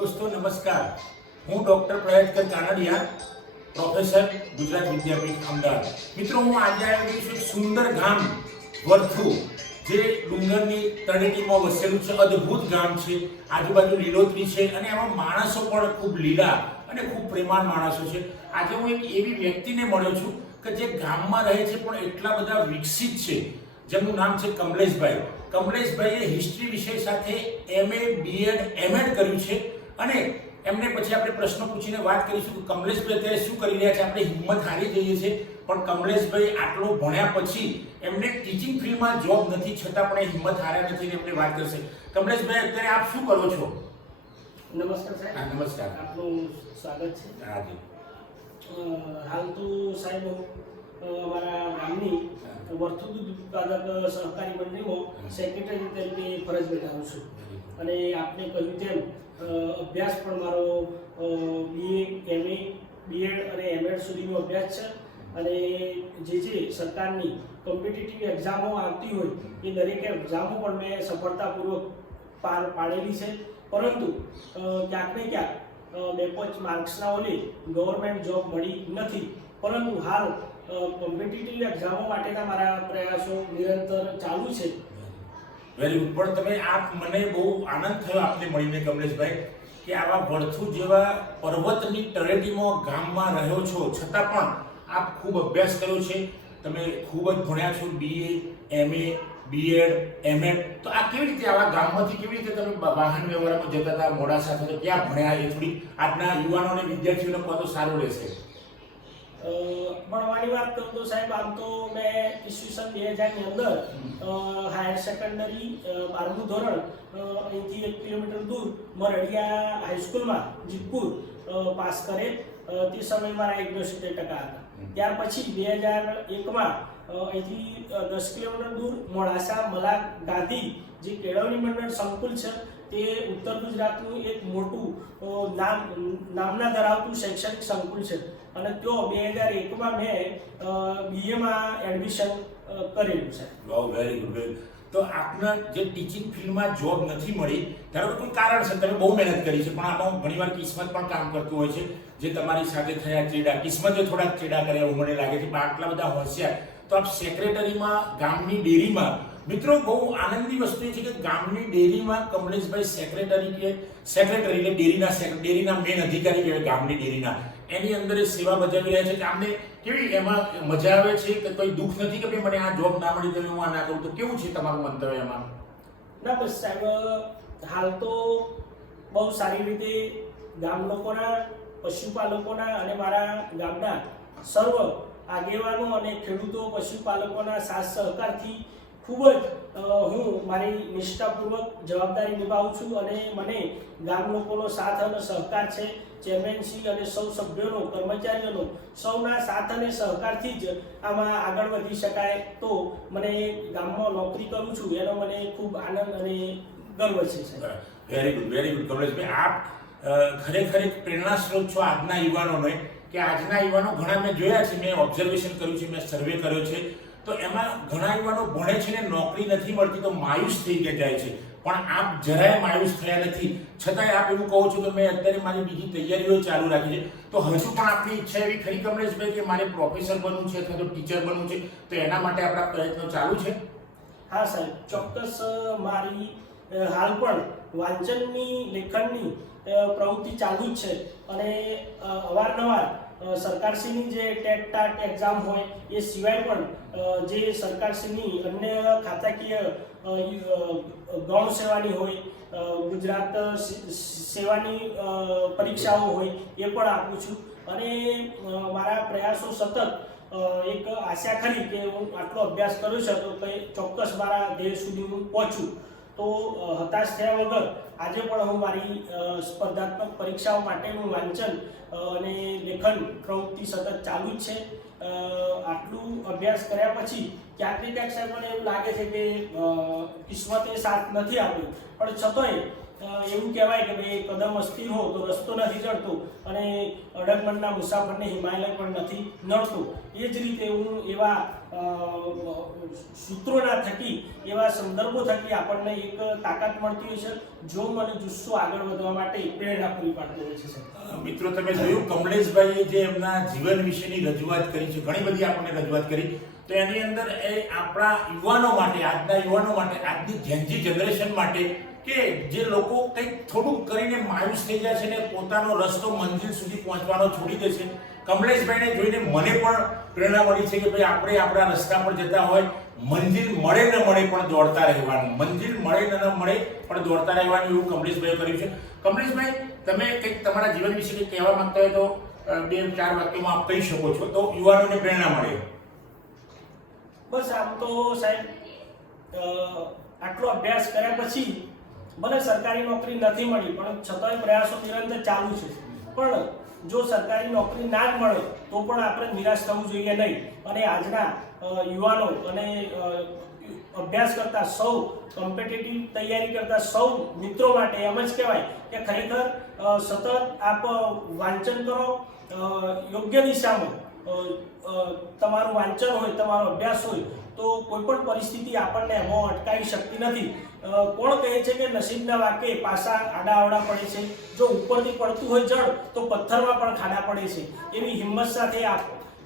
दोस्तों नमस्कार, હું ડોક્ટર પ્રયાતકર કાનડિયા, પ્રોફેસર ગુજરાત વિદ્યાપીઠ અમદાવાદ। મિત્રો હું આજે આવી છું સુંદર ગામ વર્થુ, જે ડુંગરની તળેટીમાં વસેલું છે। અદ્ભુત ગામ છે, આજુબાજુ લીલોતરી છે અને એમાં માણસો પણ ખૂબ લીલા અને ખૂબ પ્રેમાળ માણસો છે। આજે હું એક એવી વ્યક્તિને મળ્યો છું કે જે ગામમાં રહે છે પણ એટલા બધા વિકસિત છે, જેમનું નામ છે કમલેશભાઈ। કમલેશભાઈએ હિસ્ટ્રી વિષય સાથે MA BEd MAd કર્યું છે અને એમને પછી આપણે પ્રશ્નો પૂછીને વાત કરીશું કે કમલેશભાઈ અત્યારે શું કરી રહ્યા છે। આપણે હિંમત હારી જઈએ છીએ, પણ કમલેશભાઈ આટલું ભણ્યા પછી એમને ટીચિંગ ફિલ્ડમાં જોબ નથી, છતાં પણ એ હિંમત હાર્યા નથી ને એમને વાત કરશે। કમલેશભાઈ અત્યારે આપ શું કરો છો? નમસ્કાર સાહેબ। હા નમસ્કાર, આપનું સ્વાગત છે। હાજી। હાલ તો સાહેબ અમારા ગામની વર્થુ દૂધ ઉત્પાદક સહકારી મંડળીમાં સેક્રેટરી તરીકે ફરજ બજાવું છું અને આપને કહ્યું તેમ અભ્યાસ પણ મારો BA MA BEd અને MAd સુધીનો અભ્યાસ છે અને જે સરકારની કોમ્પિટિટિવ એક્ઝામો આવતી હોય એ દરેક એક્ઝામો પણ મેં સફળતાપૂર્વક પાર પાડેલી છે, પરંતુ ક્યાંક ને ક્યાંક 2-5 માર્ક્સના ઓલે ગવર્મેન્ટ જોબ મળી નથી। પરંતુ હાલ કોમ્પિટિટિવ એક્ઝામો માટેના મારા પ્રયાસો નિરંતર ચાલુ છે। Very good. પણ તમે આપ મને બહુ આનંદ થયો આપને મળીને કમલેશભાઈ કે આવા વર્થુ જેવા પર્વતની તળેટીમાં ગામમાં રહ્યો છો, છતાં પણ આપ ખૂબ અભ્યાસ કર્યો છે, તમે ખૂબ જ ભણ્યા છો, BA MA BEd MAd। તો આ કેવી રીતે આવા ગામમાંથી કેવી રીતે તમે વાહન વ્યવહારમાં જતા હતા, મોડાસા સાથે ક્યાં ભણ્યા, એ થોડી આજના યુવાનો અને વિદ્યાર્થીઓને કહો તો સારું રહેશે। ભણવાની વાત કરું તો સાહેબ આમ તો મેં ઈસવીસન 2000ની અંદર હાયર સેકન્ડરી 12મું ધોરણ અહીંથી 1 કિલોમીટર દૂર મરડિયા હાઈસ્કૂલમાં જીતપુર પાસ કરે। તે સમયે મારા 71% હતા। ત્યાર પછી 2001માં અહીંથી 10 કિલોમીટર દૂર મોડાસા મલાક ગાંધી જે કેળવણી મંડળ સંકુલ છે, તે ઉત્તર ગુજરાતનું એક મોટું નામના ધરાવતું શૈક્ષણિક સંકુલ છે અને તો 2001માં મેં BAમાં એડમિશન કરેલું છે। વાવ, વેરી ગુડ, વેરી ગુડ। તો આપના જે ટીચિંગ ફિલ્ડમાં જોબ નથી મળી, ધારો કોઈ કારણ છે, તમે બહુ મહેનત કરી છે, પણ આમાં ઘણીવાર કિસ્મત પણ કામ કરતું હોય છે। જે તમારી સાથે થયા ચેડા, કિસ્મતે થોડાક ચેડા કર્યા એવું મને લાગે છે, પણ આટલા બધા હોશિયાર તો આપ સેક્રેટરીમાં ગામની ડેરીમાં, મિત્રો બહુ આનંદની વસ્તુ એ છે કે ગામની ડેરીમાં કમલેશભાઈ સેક્રેટરી એટલે ડેરીના મેન અધિકારી કહેવાય ગામની ડેરીના, એની અંદર સેવા બજાવી રહ્યા છે કે આમને કેવી એમાં મજા આવે છે કે કોઈ દુઃખ નથી કે ભાઈ મને આ જોબ ના મળી તો હું આ ના કરું? તો કેવું છે તમારું મંતવ્ય એમાં? ના બસ સાહેબ, હાલ તો બહુ સારી રીતે ગામ લોકોના, પશુપાલકોના અને મારા ગામના સર્વ આગેવાનો અને ખેડૂતો પશુપાલકોના સાથ સહકારથી ખૂબ જ હું મારી નિષ્ઠાપૂર્વક જવાબદારી નિભાવું છું અને મને ગામ લોકોનો સાથ અને સહકાર છે। ચેરમેનશ્રી અને સૌ સભ્યોનો, કર્મચારીઓનો સૌના સાથ અને સહકારથી જ આમાં આગળ વધી શકાય। તો મને ગામમાં નોકરી કરું છું એનો મને ખૂબ આનંદ અને ગર્વ છે। વેરી ગુડ, વેરી ગુડ કમલેશભાઈ। આપ ખરેખર એક પ્રેરણા સ્ત્રોત છો આજના યુવાનોને, કે આજના યુવાનો ઘણા મેં જોયા છે, મેં ઓબ્ઝર્વેશન કર્યું છે, મેં સર્વે કર્યો છે, તો એમાં ઘણા યુવાનો ભણે છે ને નોકરી નથી મળતી તો માયુસ થઈ જાય છે, પણ આપ જરાય માયુસ થયા નથી, છતાંય આપ એવું કહો છો કે મેં અત્યારે મારી બીજી તૈયારીઓ ચાલુ રાખી છે। તો હજુ પણ આપની ઈચ્છા એવી ખરી કમલેશભાઈ કે મારે પ્રોફેસર બનવું છે અથવા તો ટીચર બનવું છે, તો એના માટે આપણા પ્રયત્નો ચાલુ છે? હા સાહેબ, ચોક્કસ મારી હાલ પણ વાંચનની, લેખનની પ્રવૃત્તિ ચાલુ જ છે અને અવારનવાર સરકારશ્રીની જે ટેટ ટાટ એક્ઝામ હોય એ સિવાય પણ જે સરકારશ્રીની અન્ય ખાતાકીય ગૌણ સેવાની હોય, ગુજરાત સેવાની પરીક્ષાઓ હોય એ પણ આપું છું અને મારા પ્રયાસો સતત એક આશા ખરી કે હું આટલો અભ્યાસ કર્યો છે તો કંઈ ચોક્કસ મારા ધ્યેય સુધી હું પહોંચું। તો હતાશ થયા વગર આજે પણ હું મારી સ્પર્ધાત્મક પરીક્ષાઓ માટેનું વાંચન અને લેખન પ્રવૃત્તિ સતત ચાલુ જ છે। આટલું અભ્યાસ કર્યા પછી ક્યાંક ને ક્યાંક સાહેબ મને એવું લાગે છે કે કિસ્મતે સાથ નથી આપ્યો, પણ છતાંય એવું કહેવાય કે ભાઈ કદમ અસ્થિર હો તો રસ્તો નથી ચડતો અને અડગમનના મુસાફરને હિમાલય પણ નથી નડતું. એ જ રીતે હું એવા સૂત્રોના થકી, એવા સંદર્ભો થકી આપણને એક તાકાત મળતી હોય છે, જો મને જુસ્સો આગળ વધવા માટે પ્રેરણા પૂરી પાડતો હોય છે. મિત્રો તમે જોયું કમલેશભાઈએ જે એમના જીવન વિશેની રજૂઆત કરી છે, ઘણી બધી આપણને રજૂઆત કરી, તો એની અંદર એ આપણા યુવાનો માટે, આજના યુવાનો માટે, આજની જેનજી જનરેશન માટે, કે જે લોકો કંઈક થોડુંક કરીને માયુસ થઈ જાય છે ને પોતાનો રસ્તો મંજિલ સુધી પહોંચવાનો છોડી દે છે, કમલેશભાઈને જોઈને મને પણ પ્રેરણા મળી છે કે ભાઈ આપણે આપણા રસ્તા પર જતા હોય, મંજિલ મળે ન મળે પણ દોડતા રહેવાનું, મંજિલ મળે ન મળે પણ દોડતા રહેવાનું, એવું કમલેશભાઈએ કર્યું છે. કમલેશભાઈ, તમે કંઈક તમારા જીવન વિશે કંઈક કહેવા માંગતા હોય તો 2-4 વાક્યોમાં આપ કહી શકો છો, તો યુવાનોને પ્રેરણા મળે. બસ આમ તો સાહેબ, આટલો અભ્યાસ કર્યા પછી ભલે સરકારી નોકરી નથી મળી પણ છતાંય પ્રયાસો નિરંતર ચાલુ છે. પણ જો સરકારી નોકરી ના જ મળે તો પણ આપણે નિરાશ થવું જોઈએ નહીં. અને આજના યુવાનો અને અભ્યાસ કરતા સૌ, કોમ્પિટિટિવ તૈયારી કરતા સૌ મિત્રો માટે એમ જ કહેવાય કે ખરેખર સતત આપ વાંચન કરો, યોગ્ય દિશામાં તમારું વાંચન હોય, તમારો અભ્યાસ હોય તો કોઈ પણ પરિસ્થિતિ આપણને એમાં અટકાવી શકતી નથી. કોણ કહે છે કે નસીબના વાકે પાસા આડા પડે છે, જો ઉપરથી પડતું હોય જળ તો પથ્થરમાં પણ ખાડા પડે છે. એવી હિંમત સાથે આપ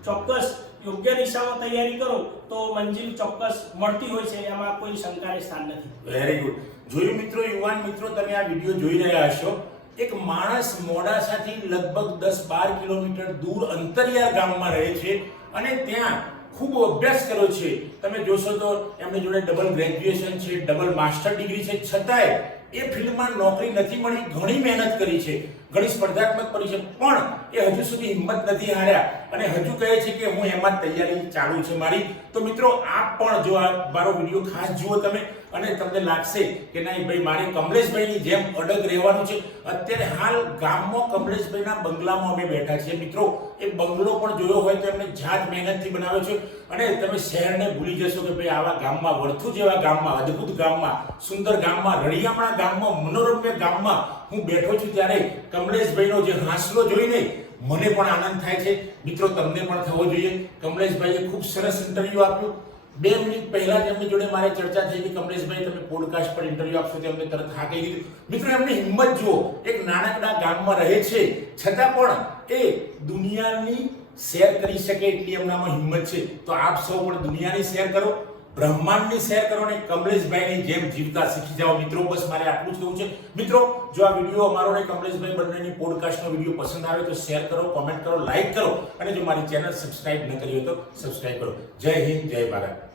ચોક્કસ યોગ્ય દિશામાં તૈયારી કરો તો મંજિલ ચોક્કસ મળતી હોય છે, એમાં કોઈ શંકાને સ્થાન નથી. Very good. જોયું મિત્રો, યુવાન મિત્રો, તમે આ વિડીયો જોઈ રહ્યા હશો. એક માણસ મોડાસાથી લગભગ 10-12 કિલોમીટર દૂર અંતરિયાળ ગામમાં રહે છે અને ત્યાં ખૂબ અભ્યાસ કર્યો છે. તમે જોશો તો એમની જોડે ડબલ ગ્રેજ્યુએશન છે, ડબલ માસ્ટર ડિગ્રી છે, છતાંય એ ફિલ્ડમાં નોકરી નથી મળી. ઘણી મહેનત કરી છે, ઘણી સ્પર્ધાત્મક પરીક્ષા, પણ એ હજુ સુધી હિંમત નથી હાર્યા અને હજુ કહે છે કે હું એમાં તૈયારી ચાલુ છે મારી. તો મિત્રો, આપ પણ જો આ મારો વિડીયો ખાસ જુઓ તમે, અને તમને લાગશે કે નહીં ભાઈ મારે કમલેશભાઈની જેમ અડગ રહેવાનું છે. અત્યારે હાલ ગામમાં કમલેશભાઈના બંગલામાં અમે બેઠા છીએ. મિત્રો, એ બંગલો પણ જોયો હોય તો એમને જાત મહેનતથી બનાવ્યો છે અને તમે શહેરને ભૂલી જશો કે ભાઈ આવા ગામમાં, વડથુ જેવા ગામમાં, અદ્ભુત ગામમાં, સુંદર ગામમાં, રળિયામણા ગામમાં, મનોરમ્ય ગામમાં હું બેઠો છું, ત્યારે કમલેશભાઈનો જે હાંસલો જોઈને મને પણ આનંદ થાય છે. મિત્રો, તમને પણ થવો જોઈએ. કમલેશભાઈએ ખૂબ સરસ ઇન્ટરવ્યૂ આપ્યું. 2 મિનિટ પહેલા જ એમની જોડે મારે ચર્ચા થઈ કે કમલેશભાઈ તમે પોડકાસ્ટ પર ઇન્ટરવ્યૂ આપશો, તો એમને તરત હા કહી દીધું. મિત્રો, એમની હિંમત જુઓ. એક નાનકડા ગામમાં રહે છે છતાં પણ એ દુનિયાની શેર કરી શકે એટલી એમનામાં હિંમત છે. તો આપ સૌ પણ દુનિયાની શેર કરો, બ્રહ્માંડની શેર કરો અને કમલેશભાઈની જેમ જીવતા શીખી જાઓ. મિત્રો, બસ મારે આટલું જ કહેવું છે. મિત્રો, જો આ વિડીયો અમારો ને કમલેશભાઈ બંનેની પોડકાસ્ટનો વિડીયો પસંદ આવે તો શેર કરો, કોમેન્ટ કરો, લાઈક કરો અને જો મારી ચેનલ સબસ્ક્રાઇબ ન કરી હોય તો સબસ્ક્રાઇબ કરો. જય હિન્દ, જય ભારત.